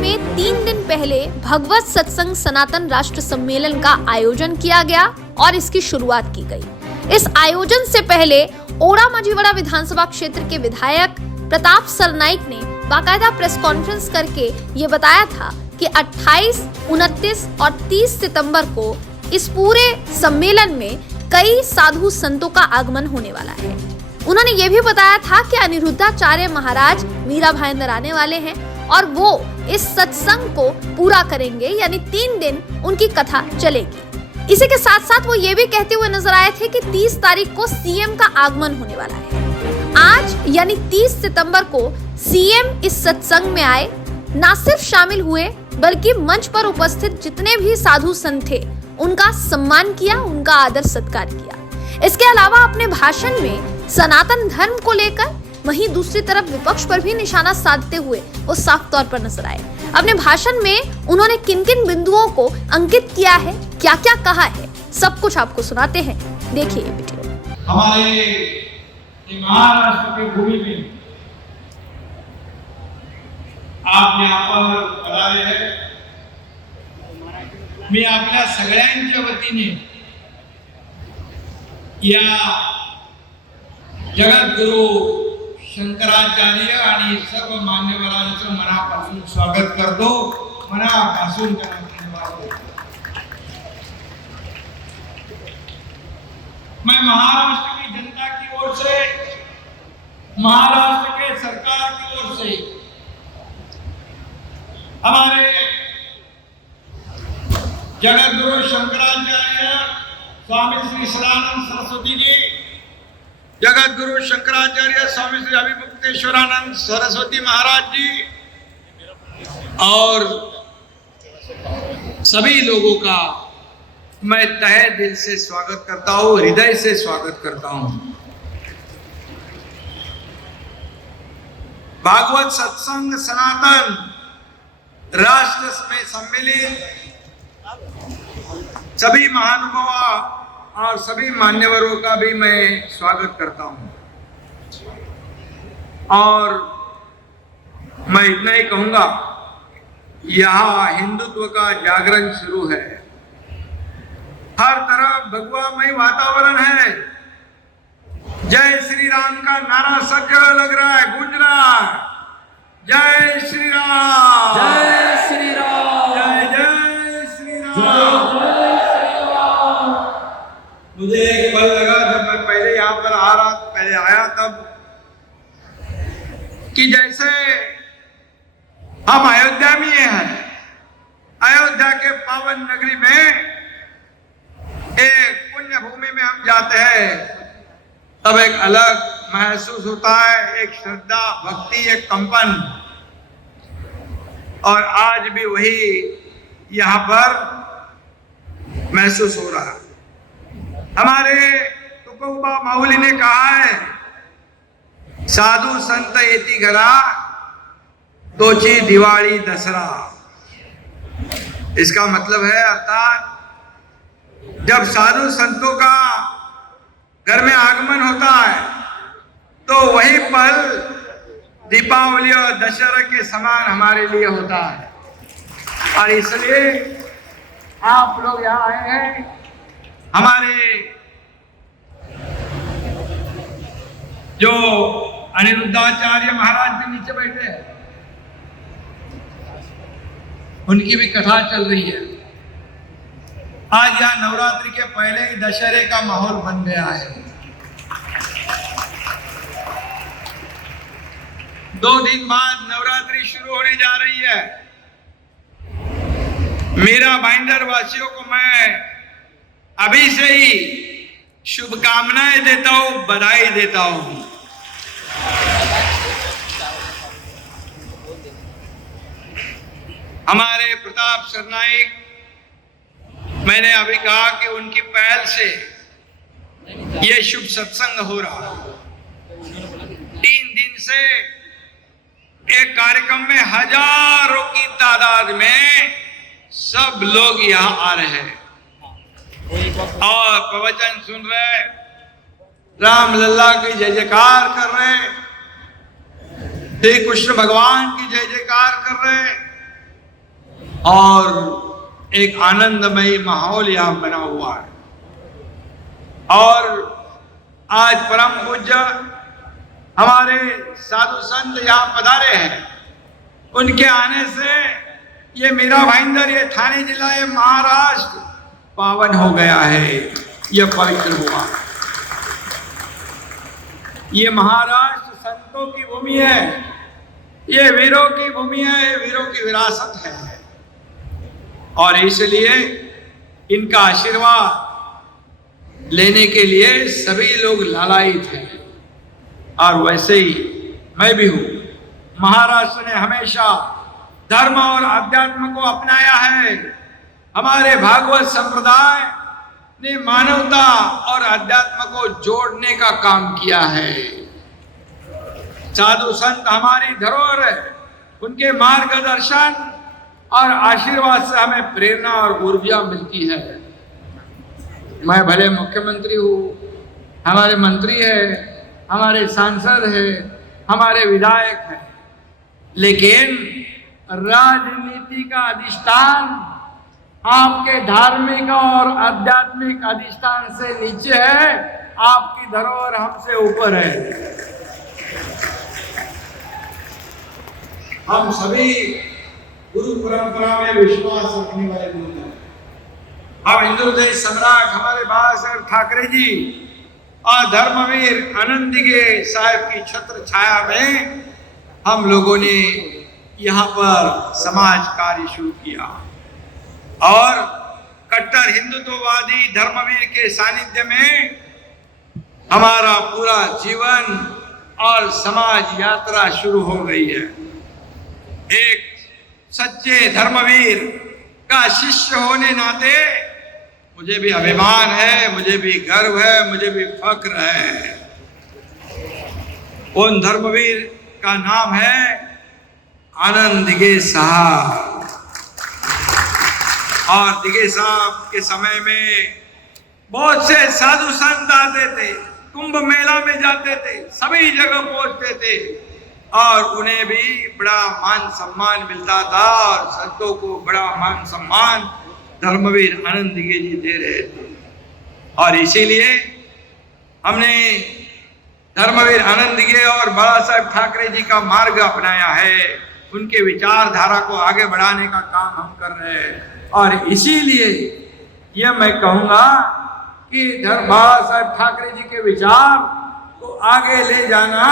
में 3 दिन पहले भगवत सत्संग सनातन राष्ट्र सम्मेलन का आयोजन किया गया और इसकी शुरुआत की गई। इस आयोजन से पहले ओड़ा मझीवाड़ा विधानसभा क्षेत्र के विधायक प्रताप सरनाइक ने बाकायदा प्रेस कॉन्फ्रेंस करके ये बताया था कि 28, 29 और 30 सितंबर को इस पूरे सम्मेलन में कई साधु संतों का आगमन होने वाला है। उन्होंने ये भी बताया था कि अनिरुद्धाचार्य महाराज मीरा भाईंदर आने वाले हैं और वो इस सत्संग को पूरा करेंगे, यानी 3 दिन उनकी कथा चलेगी। इसी के साथ साथ वो ये भी कहते हुए नजर आए थे कि 30 तारीख को सीएम का आगमन होने वाला है। आज यानी 30 सितंबर को सीएम इस सत्संग में आए, न सिर्फ शामिल हुए बल्कि मंच पर उपस्थित जितने भी साधु संत थे उनका सम्मान किया, उनका आदर सत्कार किया। इसके अलावा अपने भाषण में सनातन धर्म को लेकर वहीं दूसरी तरफ विपक्ष पर भी निशाना साधते हुए वो साफ तौर पर नजर आए। अपने भाषण में उन्होंने किन किन बिंदुओं को अंकित किया है, क्या क्या कहा है, सब कुछ आपको सुनाते हैं। देखिए ये वीडियो। हमारे महाराष्ट्र की भूमि में आप यहाँ पर पधारे हैं। मी आपल्या सगळ्यांच्या वतीने या जगद्गुरु शंकराचार्य आणि सर्व मान्यवरांचं मनापासून स्वागत करतो, मनापासून धन्यवाद देतो। मैं महाराष्ट्र की जनता की ओर से, महाराष्ट्र के सरकार की ओर से हमारे जगद्गुरु शंकराचार्य स्वामी श्री सदानंद सरस्वती जी, जगद्गुरु शंकराचार्य स्वामी श्री अभिमुक्तेश्वरानंद सरस्वती महाराज जी और सभी लोगों का मैं तहे दिल से स्वागत करता हूं, हृदय से स्वागत करता हूं। भागवत सत्संग सनातन राष्ट्र में सम्मिलित सभी महानुभाव और सभी मान्यवरों का भी मैं स्वागत करता हूं। और मैं इतना ही कहूंगा, यहां हिंदुत्व का जागरण शुरू है। हर तरफ भगवामय वातावरण है। जय श्री राम का नारा सख्य लग रहा है, गूंज रहा है। जय श्री राम, जय श्री राम, जय जय श्री राम। मुझे एक पल लगा जब मैं पहले यहाँ पर पहले आया तब, कि जैसे हम अयोध्या में हैं। अयोध्या के पावन नगरी में एक पुण्य भूमि में हम जाते हैं तब एक अलग महसूस होता है, एक श्रद्धा, भक्ति, एक कंपन। और आज भी वही यहाँ पर महसूस हो रहा है। हमारे तुकोबा माऊली ने कहा है, साधु संत येती घरा तोची दिवाळी दसरा। इसका मतलब है, अर्थात जब साधु संतों का घर में आगमन होता है तो वही पल दीपावली और दशहरा के समान हमारे लिए होता है। और इसलिए आप लोग यहाँ आए हैं। हमारे जो अनिरुद्धाचार्य महाराज भी नीचे बैठे हैं, उनकी भी कथा चल रही है। आज यहाँ नवरात्रि के पहले ही दशहरे का माहौल बन गया है। 2 दिन बाद नवरात्रि शुरू होने जा रही है। मीरा भाईंदर वासियों को मैं अभी से ही शुभकामनाएं देता हूं, बधाई देता हूं। हमारे प्रताप सरनाइक, मैंने अभी कहा कि उनकी पहल से यह शुभ सत्संग हो रहा। 3 दिन से एक कार्यक्रम में हजारों की तादाद में सब लोग यहाँ आ रहे हैं और प्रवचन सुन रहे, राम लल्ला की जय जयकार कर रहे, श्री कृष्ण भगवान की जय जयकार कर रहे। और एक आनंदमयी माहौल यहाँ बना हुआ है। और आज परम पूज्य हमारे साधु संत यहाँ पधारे हैं, उनके आने से ये मीरा भाईंदर, ये ठाणे जिला, ये महाराष्ट्र पावन हो गया है, ये पवित्र हुआ। ये महाराष्ट्र संतों की भूमि है, ये वीरों की भूमि है, ये वीरों की विरासत है। और इसलिए इनका आशीर्वाद लेने के लिए सभी लोग लालायित हैं। और वैसे ही मैं भी हूं। महाराष्ट्र ने हमेशा धर्म और अध्यात्म को अपनाया है। हमारे भागवत संप्रदाय ने मानवता और अध्यात्म को जोड़ने का काम किया है। साधु संत हमारी धरोहर है, उनके मार्गदर्शन और आशीर्वाद से हमें प्रेरणा और ऊर्जा मिलती है। मैं भले मुख्यमंत्री हूँ, हमारे मंत्री है, हमारे सांसद है, हमारे विधायक है, लेकिन राजनीति का अधिष्ठान आपके धार्मिक और आध्यात्मिक अधिष्ठान से नीचे है। आपकी धरोहर हमसे ऊपर है। हम सभी गुरु परंपरा में विश्वास रखने वाले लोग हैं। अब हिंदू हृदय सम्राट हमारे बाबा साहेब ठाकरे जी और धर्मवीर आनंदीगे साहब की छत्र छाया में हम लोगों ने यहाँ पर समाज कार्य शुरू किया और कट्टर हिंदुत्ववादी धर्मवीर के सानिध्य में हमारा पूरा जीवन और समाज यात्रा शुरू हो गई है। एक सच्चे धर्मवीर का शिष्य होने नाते मुझे भी अभिमान है, मुझे भी गर्व है, मुझे भी फक्र है। उन धर्मवीर का नाम है आनंद दिगे साहब। और दिगे साहब के समय में बहुत से साधु संत आते थे, कुंभ मेला में जाते थे, सभी जगह पहुंचते थे और उन्हें भी बड़ा मान सम्मान मिलता था और संतों को बड़ा मान सम्मान धर्मवीर आनंद दिगे जी दे रहे थे। और इसीलिए हमने धर्मवीर आनंद दिगे और बाबा साहेब ठाकरे जी का मार्ग अपनाया है। उनके विचारधारा को आगे बढ़ाने का काम हम कर रहे हैं। और इसीलिए यह मैं कहूँगा कि बाबा साहेब ठाकरे जी के विचार को आगे ले जाना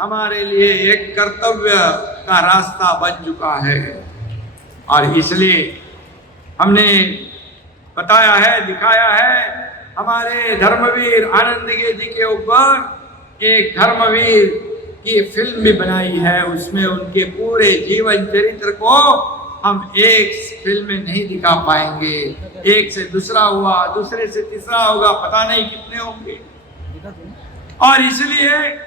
हमारे लिए एक कर्तव्य का रास्ता बन चुका है। और इसलिए हमने बताया है, दिखाया है। हमारे धर्मवीर आनंद दिगे जी के ऊपर एक धर्मवीर की फिल्म भी बनाई है। उसमें उनके पूरे जीवन चरित्र को हम एक फिल्म में नहीं दिखा पाएंगे। एक से दूसरा हुआ, दूसरे से तीसरा होगा, पता नहीं कितने होंगे। और इसलिए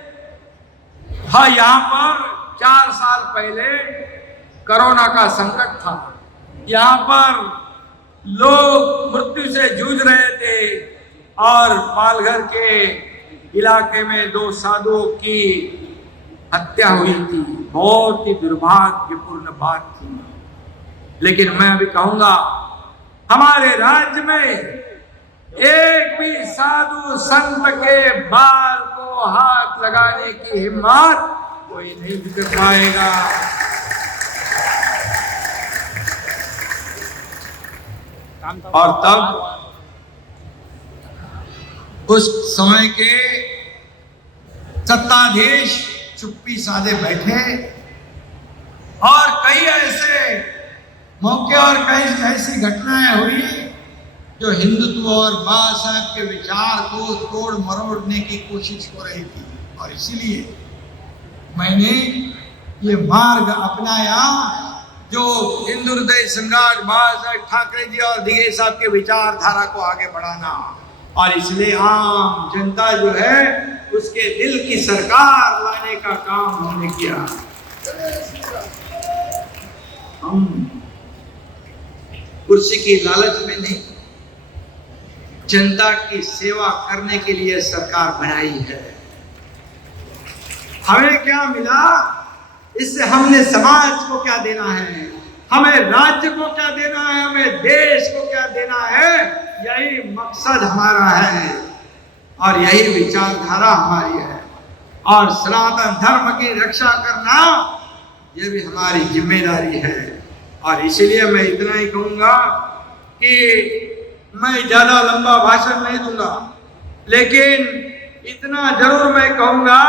हाँ, यहाँ पर 4 साल पहले कोरोना का संकट था। यहाँ पर लोग मृत्यु से जूझ रहे थे और पालघर के इलाके में 2 साधुओं की हत्या हुई थी। बहुत ही दुर्भाग्यपूर्ण बात थी। लेकिन मैं अभी कहूंगा, हमारे राज्य में एक भी साधु संत के बाल को हाथ लगाने की हिम्मत कोई नहीं कर पाएगा। और तब उस समय के सत्ताधीश चुप्पी साधे बैठे और कई ऐसे मौके और कई ऐसी घटनाएं हुई जो हिंदुत्व और बाबा साहब के विचार को तोड़ मरोड़ने की कोशिश हो रही थी। और इसीलिए मैंने ये मार्ग अपनाया जो हिंदू हृदय सम्राट बाबा साहेब ठाकरे जी और दिगे साहब के विचारधारा को आगे बढ़ाना। और इसलिए आम जनता जो है उसके दिल की सरकार लाने का काम हमने किया। हम कुर्सी की लालच में नहीं, जनता की सेवा करने के लिए सरकार बनाई है। हमें क्या मिला, इससे हमने समाज को क्या देना है, हमें राज्य को क्या देना है, हमें देश को क्या देना है, यही मकसद हमारा है और यही विचारधारा हमारी है। और सनातन धर्म की रक्षा करना यह भी हमारी जिम्मेदारी है। और इसलिए मैं इतना ही कहूंगा कि मैं ज्यादा लंबा भाषण नहीं दूंगा, लेकिन इतना जरूर मैं कहूंगा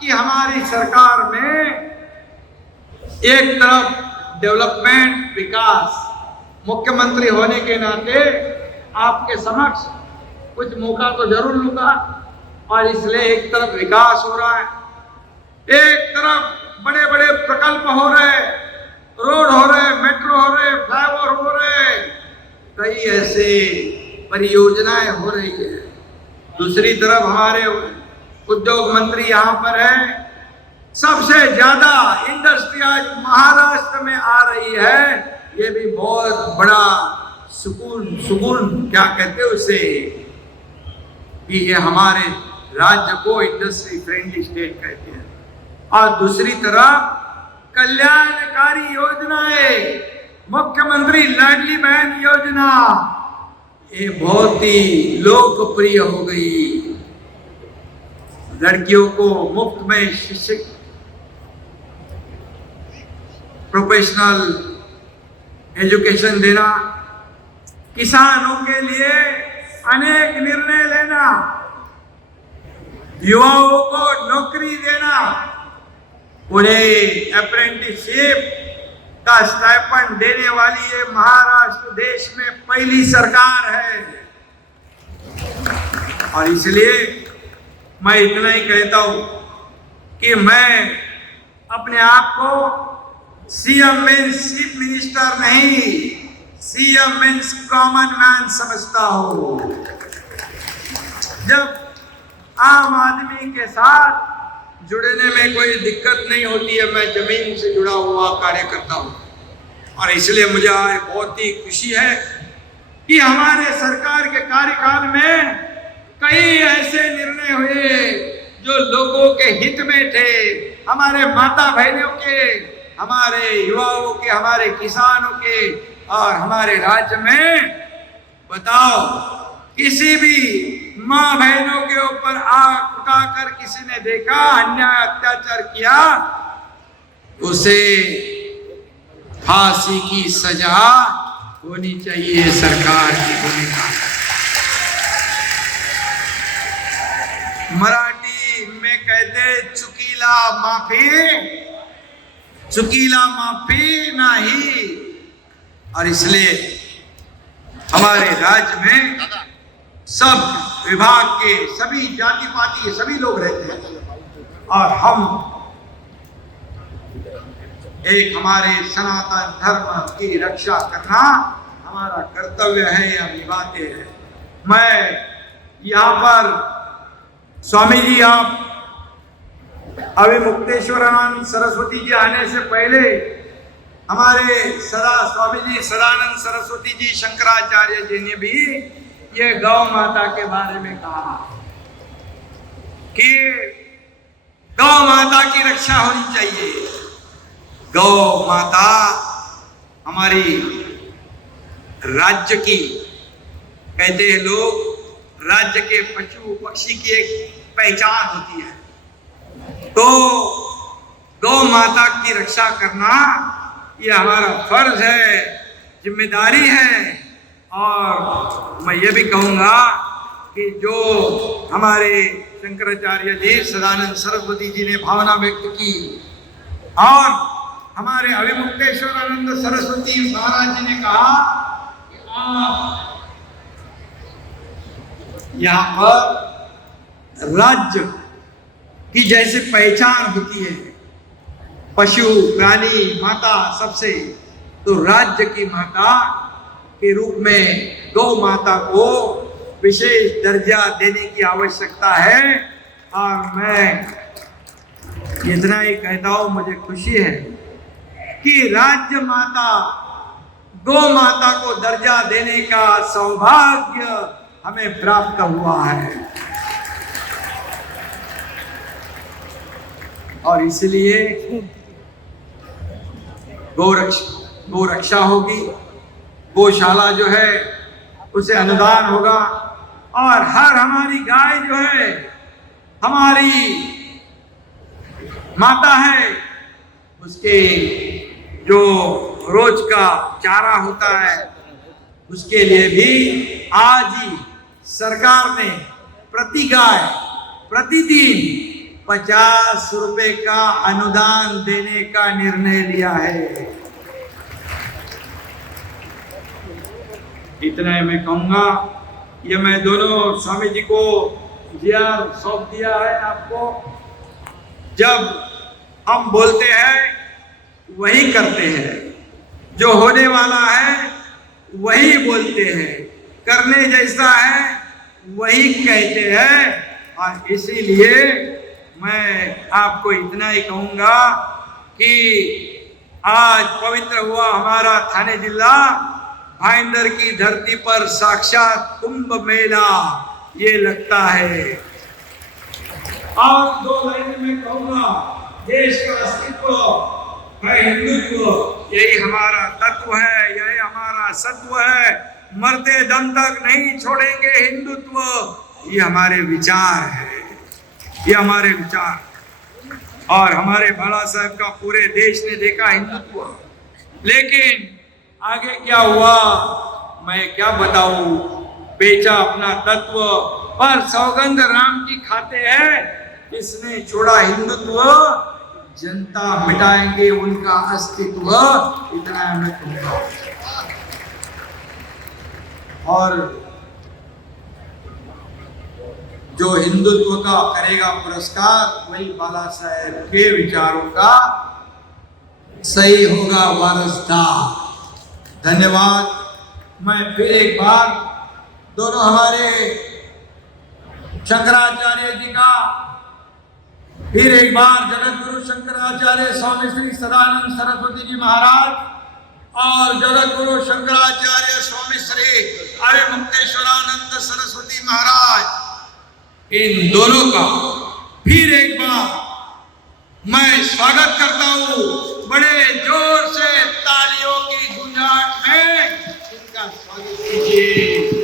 कि हमारी सरकार में एक तरफ डेवलपमेंट, विकास, मुख्यमंत्री होने के नाते आपके समक्ष कुछ मौका तो जरूर लूंगा और इसलिए एक तरफ विकास हो रहा है, एक तरफ बड़े बड़े प्रकल्प हो रहे, रोड हो रहे, मेट्रो हो रहे, फ्लाईओवर हो रहे, कई ऐसे परियोजनाएं हो रही है। दूसरी तरफ हमारे उद्योग मंत्री यहाँ पर है। सबसे ज्यादा इंडस्ट्री आज महाराष्ट्र में आ रही है। ये भी बहुत बड़ा सुकून क्या कहते हैं उसे, कि ये हमारे राज्य को इंडस्ट्री फ्रेंडली स्टेट कहते हैं। और दूसरी तरफ कल्याणकारी योजनाएं, मुख्यमंत्री लाडली बहन योजना, ये बहुत ही लोकप्रिय हो गई। लड़कियों को मुफ्त में शिक्षक, प्रोफेशनल एजुकेशन देना, किसानों के लिए अनेक निर्णय लेना, युवाओं को नौकरी देना, उन्हें अप्रेंटिसशिप का स्टाइपेंड देने वाली ये महाराष्ट्र देश में पहली सरकार है। और इसलिए मैं इतना ही कहता हूं कि मैं अपने आप को सीएम मीन्स चीफ मिनिस्टर नहीं, सीएम मीन्स कॉमन मैन समझता हूं। जब आम आदमी के साथ जुड़ने में कोई दिक्कत नहीं होती है, मैं जमीन से जुड़ा हुआ कार्य करता हूं। और इसलिए मुझे आज बहुत ही खुशी है कि हमारे सरकार के कार्यकाल में कई ऐसे निर्णय हुए जो लोगों के हित में थे, हमारे माता बहनों के, हमारे युवाओं के, हमारे किसानों के। और हमारे राज्य में बताओ, किसी भी माँ बहनों के ऊपर आग उठाकर किसी ने देखा, अन्याय अत्याचार किया, उसे फांसी की सजा होनी चाहिए। सरकार की भूमिका मराठी में कहते चुकीला माफी नहीं। और इसलिए हमारे राज्य में सब विभाग के, सभी जाति पाति के सभी लोग रहते हैं और हम एक हमारे सनातन धर्म की रक्षा करना हमारा कर्तव्य है, हम निभाते हैं। मैं यहाँ पर स्वामी जी, आप अभिमुक्तेश्वरानंद सरस्वती जी आने से पहले हमारे स्वामी जी सदानंद सरस्वती जी शंकराचार्य जी ने भी ये गौ माता के बारे में कहा कि गौ माता की रक्षा होनी चाहिए। गौ माता हमारी राज्य की, कहते हैं लोग, राज्य के पशु पक्षी की एक पहचान होती है। तो गौ माता की रक्षा करना ये हमारा फर्ज है, जिम्मेदारी है। और मैं ये भी कहूँगा कि जो हमारे शंकराचार्य जी, सदानंद सरस्वती जी ने भावना व्यक्त की और हमारे अभिमुक्तेश्वरानंद सरस्वती महाराज जी ने कहा कि आप यहाँ पर राज्य की जैसे पहचान होती है, पशु प्राणी माता सबसे, तो राज्य की माता के रूप में गौ माता को विशेष दर्जा देने की आवश्यकता है। और मैं इतना ही कहता हूं, मुझे खुशी है कि राज्य माता, गौ माता को दर्जा देने का सौभाग्य हमें प्राप्त हुआ है। और इसलिए गौ रक्षा होगी, गौशाला जो है उसे अनुदान होगा, और हर हमारी गाय जो है हमारी माता है, उसके जो रोज का चारा होता है उसके लिए भी आज ही सरकार ने प्रति गाय प्रतिदिन 50 रुपए का अनुदान देने का निर्णय लिया है। इतना मैं कहूंगा। ये मैं दोनों स्वामी जी को जीआर सौंप दिया है आपको। जब हम बोलते हैं वही करते हैं, जो होने वाला है वही बोलते हैं, करने जैसा है वही कहते हैं। और इसीलिए मैं आपको इतना ही कहूंगा कि आज पवित्र हुआ हमारा थाने जिला, भाईंदर की धरती पर साक्षात कुंभ मेला ये लगता है। और 2 लाइन में कहूंगा, देश का अस्तित्व है हिंदुत्व, यही हमारा तत्व है, यही हमारा सत्व है। मरते दम तक नहीं छोड़ेंगे हिंदुत्व, ये हमारे विचार है, ये हमारे विचार। और हमारे बाला साहब का पूरे देश ने देखा हिंदुत्व, लेकिन आगे क्या हुआ मैं क्या बताऊं। बेचा अपना तत्व पर सौगंध राम की खाते हैं, इसने छोड़ा हिंदुत्व, जनता मिटाएंगे उनका अस्तित्व, इतना मैं कहूंगा। और जो हिंदुत्व का करेगा पुरस्कार, वही बाला साहेब के विचारों का सही होगा वारसदार। धन्यवाद। मैं फिर एक बार दोनों हमारे शंकराचार्य जी का, फिर एक बार जगत गुरु शंकराचार्य स्वामी श्री सदानंद सरस्वती जी महाराज और जगत गुरु शंकराचार्य स्वामी श्री अभिमुक्तेश्वरानंद सरस्वती महाराज, इन दोनों का फिर एक बार मैं स्वागत करता हूं। बड़े जोर से तालियों की गुंजाहट में इनका स्वागत कीजिए।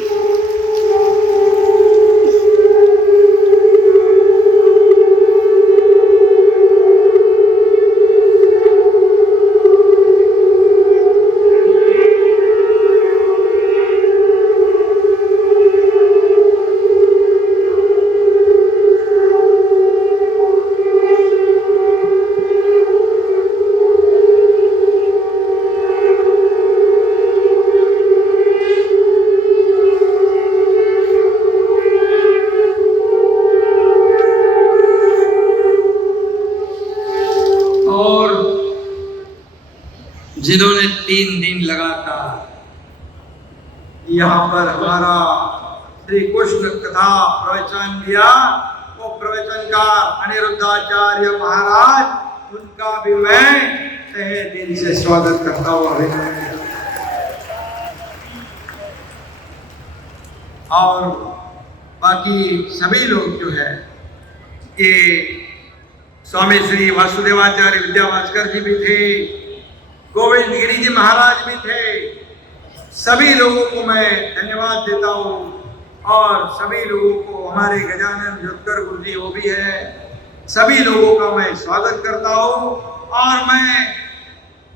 जिन्होंने 3 दिन लगातार यहाँ पर हमारा श्री कृष्ण कथा प्रवचन दिया, वो प्रवचनकार अनिरुद्धाचार्य महाराज, उनका भी मैं तहे दिल से स्वागत करता हूँ अभिनंदन। और बाकी सभी लोग जो है कि स्वामी श्री वासुदेवाचार्य विद्याभास्कर जी भी थे, गोविंद गिरी जी महाराज भी थे, सभी लोगों को मैं धन्यवाद देता हूँ। और सभी लोगों को, हमारे गजानन जोतकर गुरु जी वो भी है, सभी लोगों का मैं स्वागत करता हूँ। और मैं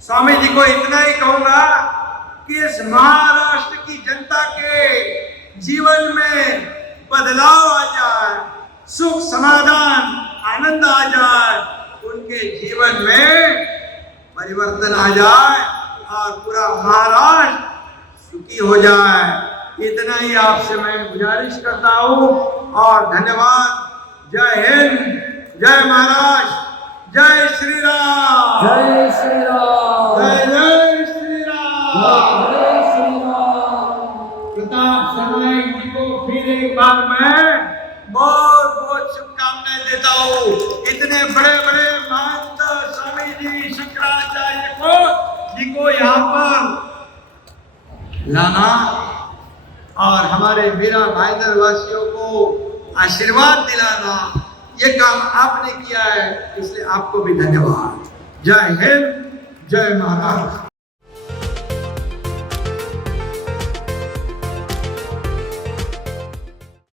स्वामी जी को इतना ही कहूँगा कि इस महाराष्ट्र की जनता के जीवन में बदलाव आ जाए, सुख समाधान आनंद आ जाए, उनके जीवन में परिवर्तन आ जाए और पूरा महाराष्ट्र सुखी हो जाए। इतना ही आपसे मैं गुजारिश करता हूँ और धन्यवाद। जय हिंद, जय महाराष्ट्र, जय श्री राम, जय श्री राम, जय जय श्री राम। जय श्री राम। प्रताप सरनाईक जी को फिर एक बार मैं बहुत बहुत शुभकामनाएं देता हूँ। इतने बड़े बड़े महंत स्वामी जी शंकराचार्य को यहाँ पर लाना और हमारे मीरा भाईंदर वासियों को आशीर्वाद दिलाना, ये काम आपने किया है, इसलिए आपको भी धन्यवाद। जय हिंद, जय महाराष्ट्र।